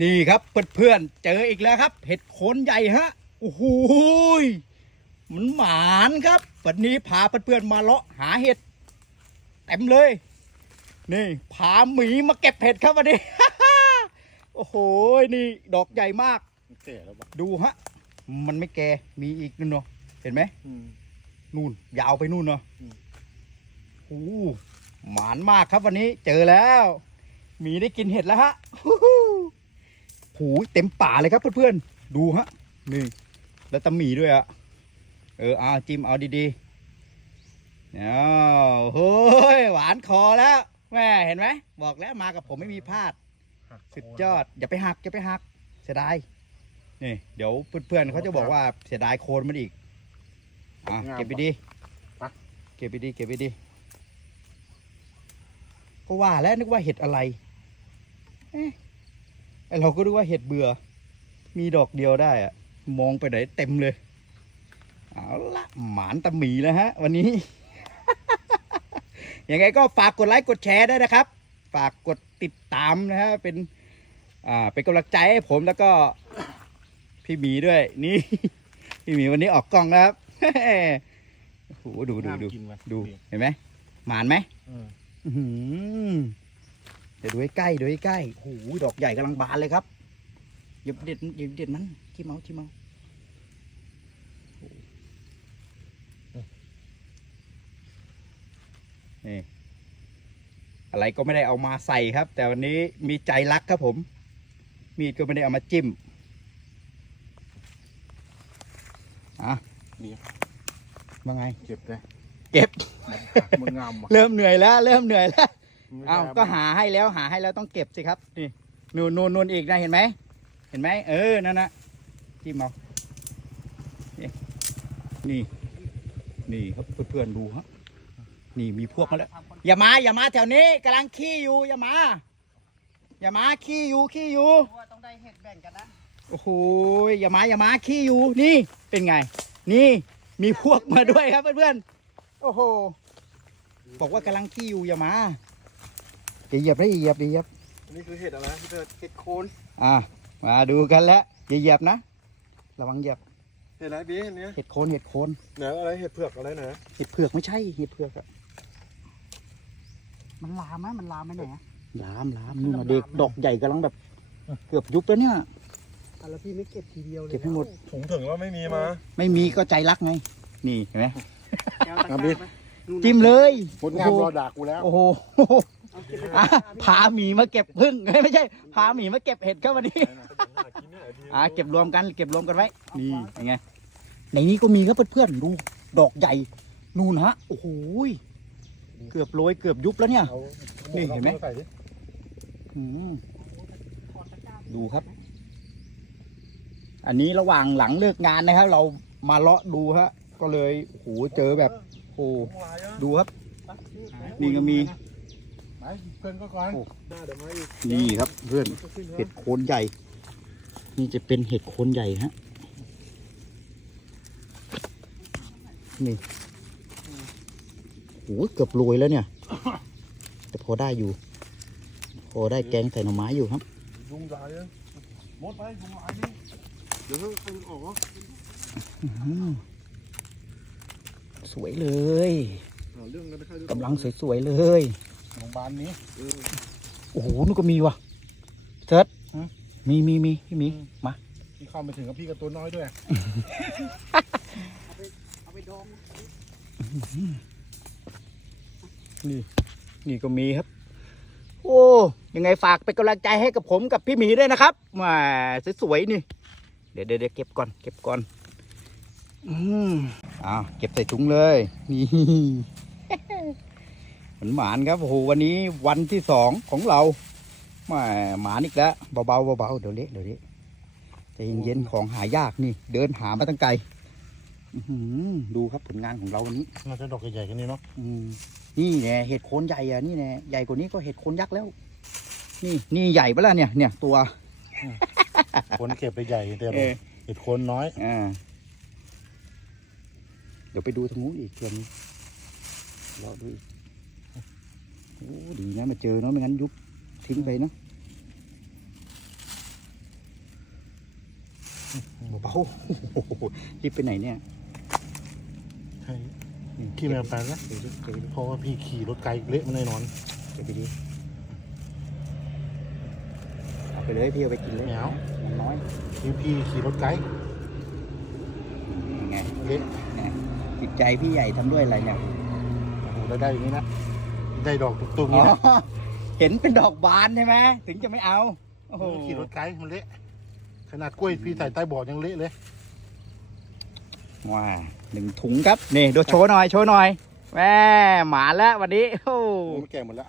นี่ครับเพื่อนๆเจออีกแล้วครับ เห็ดโคนใหญ่ฮะโอ้โหยมันหมานครับ วันนี้พาเพื่อนๆมาเลาะหาเห็ดเต็มเลย นี่พาหมีมาเก็บเห็ดครับวันนี้ โอ้โหยนี่ดอกใหญ่มากเก่แล้วปะดูฮะ มันไม่แก่มีอีกนู่นเนาะเห็นไหมอืม นู่น ยาวไปนู่นเนาะอืม โอ้โหหมานมากครับวันนี้เจอแล้วหมีได้กินเห็ดแล้วฮะฮู้ฮู้ หูยเต็มป่าเลยครับเพื่อนๆ ดูฮะ นี่ แล้วตะหมีด้วยอะเออเอาจิ้มเอาดีๆเอาโฮ้ย หวานคอแล้วแม่เห็นไหม บอกแล้วมากับผมไม่มีพลาดหักสุดยอด อย่าไปหัก อย่าไปหัก เสียดาย นี่ เดี๋ยวเพื่อนๆเขาจะบอกว่าเสียดายโคนมันอีก อะ เก็บไปดี เก็บไปดี เก็บไปดี ก็ว่าแล้วนึกว่าเห็ดอะไร เอ๊ะ ไอ้เราก็นึกว่าเห็ดเบื่อ มีดอกเดียวได้อะมองไปไหนเต็มเลย เอาละหมานตะหมีแล้วฮะ วันนี้ ยังไงก็ฝากกดไลค์กดแชร์ได้วยนะครับ ฝากกดติดตามนะฮะ เป็น อ่า เป็นกำลังใจให้ผมแล้วก็พี่หมีด้วย นี่ พี่หมีวันนี้ออกกล้องแล้วครับ โอ้โหดูดูดูกินมาดู เห็นไหมหมานไหม อืมอื้อหือเดี๋ยวดูใกล้ๆดูใกล้ๆโอ้โหดอกใหญ่กำลังบานเลยครับอย่าเด็ดอย่าเด็ดมันขี้เมาขี้เมานี่อะไรก็ไม่ได้เอามาใส่ครับ แต่วันนี้มีใจรักครับผม มีดก็ไม่ได้เอามาจิ้มอะดีว่าไง เก็บเลยเก็บ มึงงามว่ะ เริ่มเหนื่อยแล้ว เริ่มเหนื่อยแล้ว มึงไม่อ้าวใช่ก็หาให้แล้วหาให้แล้วต้องเก็บสิครับนี่นู่นนู่นนู่นอีกนะเห็นไหมเห็นไหมเออนั่นนะที่เมานี่นี่นี่ครับเพื่อนๆดูฮะนี่มีพวกมาแล้วอย่ามาอย่ามาแถวนี้กำลังขี้อยู่อย่ามา อย่ามาขี้อยู่ขี้อยู่ต้องได้เห็ดแบ่งกันนะโอ้โหอย่ามาอย่ามาขี้อยู่นี่เป็นไง นี่มีพวกมาด้วยครับเพื่อนๆโอ้โหบอกว่ากำลังขี้อยู่อย่ามา อย่าเหยียบนะอย่าเหยียบอย่าเหยียบนี่คือเห็ดอะไรนะพี่เติร์ดเห็ดโคนอ่ามาดูกันแล้วอย่าเหยียบนะ ระวังเหยียบ เห็ดอะไรพี่เห็ดเนี้ยเห็ดโคนเห็ดโคนเหนืออะไรเห็ดเผือกอะไรนะเห็ดเผือกไม่ใช่เห็ดเผือกอะมันลามไหมมันลามไปไหนอะ ลามลามนู่นนะเด็กดอกใหญ่กำลังแบบ เกือบยุบแล้วเนี่ย อะแล้วพี่ไม่เก็บทีเดียวเลยเก็บให้หมด ถุงถึงแล้วไม่มีมาไม่มีก็ใจรักไง นี่เห็นไหม แก้วตะกร้าไหมนู่นนะจิ้มเลยผลงานรอด่ากูแล้ว โอ้โหเอาเก็บไปอะพาหมีมาเก็บพึ่งไม่ใช่พาหมีมาเก็บเห็ดครับวันนี้อ่าเก็บรวมกันเก็บรวมกันไว้นี่ยังไงในนี้ก็มีครับเพื่อนๆดู ดอกใหญ่นู่นฮะโอ้โหยเกือบโรยเกือบยุบแล้วเนี่ยเอานี่เห็นไหมใส่ดิอืมดูครับ อันนี้ระหว่างหลังเลิกงานนะครับ เรามาเลาะดูฮะ ก็เลยโอ้โหเจอแบบโอ้ดูครับ นี่ก็มีไป เพื่อนก็ก่อนโอ้ได้เดี๋ยวมาอีกนี่ครับเพื่อนเห็ดโคนใหญ่ นี่จะเป็นเห็ดโคนใหญ่ฮะนี่โอ้ยเกือบโรยแล้วเนี่ย แต่พอได้อยู่ พอได้แกงใส่หน่อไม้อยู่ครับยุงลายเลยหมดไปยุงลายนี่เดี๋ยวเพิ่งออกเหรออื้อหือสวยเลยเอาเรื่องกันไปค่อยดูกำลังสวยๆเลย โรงพยาบาลนี้เออโอ้โหนู่นก็มีว่ะเซิร์ชฮะ มีมีมีพี่มีมา ที่เข้าไปถึงกับพี่กับตัวน้อยด้วย เอาไปดองนี่นี่ก็มีครับ โอ้ยังไงฝากเป็นกำลังใจให้กับผมกับพี่หมีด้วยนะครับแหมาสวยๆนี่ เดี๋ยวเดี๋ยวเดี๋ยวเก็บก่อน เก็บก่อน อืมอ้าวเก็บใส่ถุงเลยนี่ห มันหมานครับโอ้โหวันนี้วันที่สองของเราแหมาหมานอีกแล้วเบาๆเบาๆเดี๋ยวเละเดี๋ยวเละใจเย็นๆของหายากนี่ เดินหามาตั้งไกลอื้อหือดูครับผลงานของเราวันนี้น่าจะดอกใหญ่ๆกันนี่เนาะอืมนี่แน่เห็ดโคนใหญ่อะนี่แน่ใหญ่กว่านี้ก็เห็ดโคนยักษ์แล้ว นี่นี่ใหญ่ปะล่ะเนี่ยเนี่ยตัวคนเก็บไปใหญ่แต่เออเห็ดโคนน้อยอ่าเดี๋ยวไปดูทางนู้นอีกเพื่อนรอดูอีกโอ้ ดีนะมาเจอเนาะไม่งั้นยุบทิ้งไปเนาะเบาๆโอ้โหรีบไปไหนเนี่ยใช่ขี่แมวไปนะเดี๋ยวดิเดี๋ยวดิเพราะว่าพี่ขี่รถไกลเละมันแน่นอนเดี๋ยวดิเอาไปเลยพี่เอาไปกินเลยไม่เอามันน้อยพี่พี่ขี่รถไกลยังไงเละเนี่ยจิตใจพี่ใหญ่ทำด้วยอะไรเนี่ยโอ้โหได้ได้อย่างนี้นะ ได้ดอกตุกๆอ๋นี้อนะเห็นเป็นดอกบานใช่ไหมถึงจะไม่เอาโอ้โหขี่รถไกลมันเละขนาดกล้วยพี่ใส่ใต้บอร์ดยังเละเลยว้าหนึ่งถุงครับนี่ดูโชว์หน่อยโชว์หน่อยแม่หมาแล้ววันนี้โอ้โหมันแก่หมดแล้ว